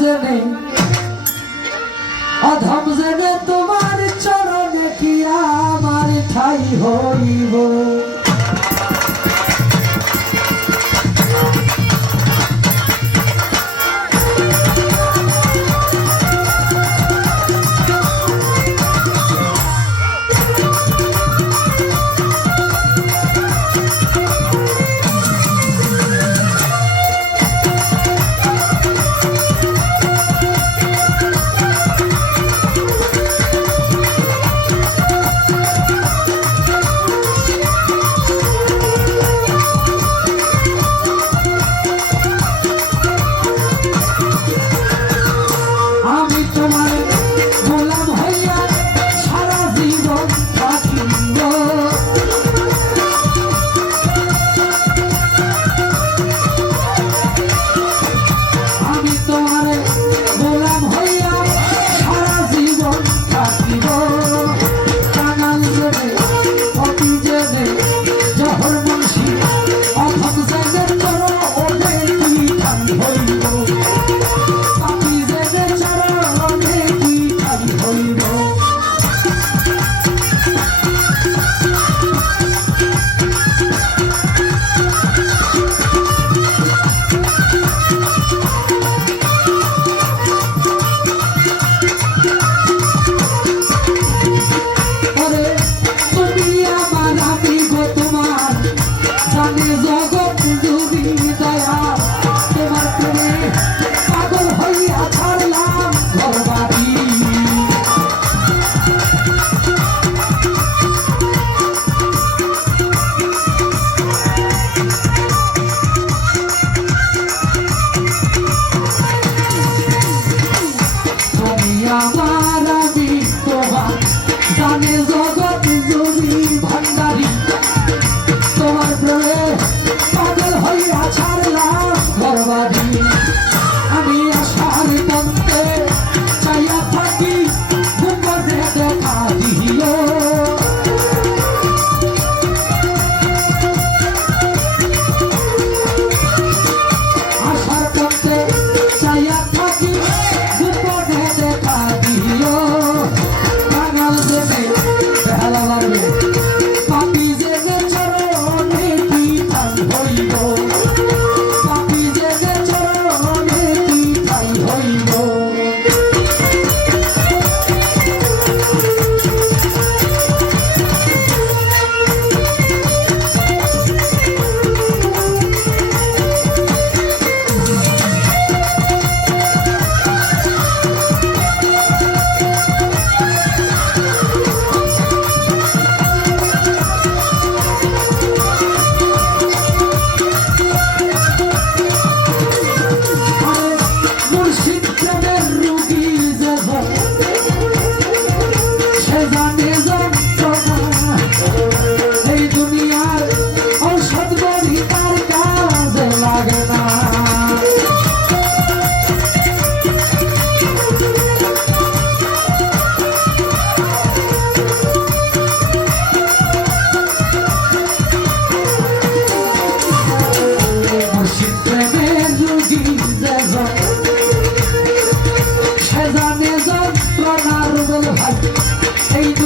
জেনে। অধম জেনে তোমার চরণে কি আমার ঠাই হইব?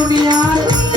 Junior.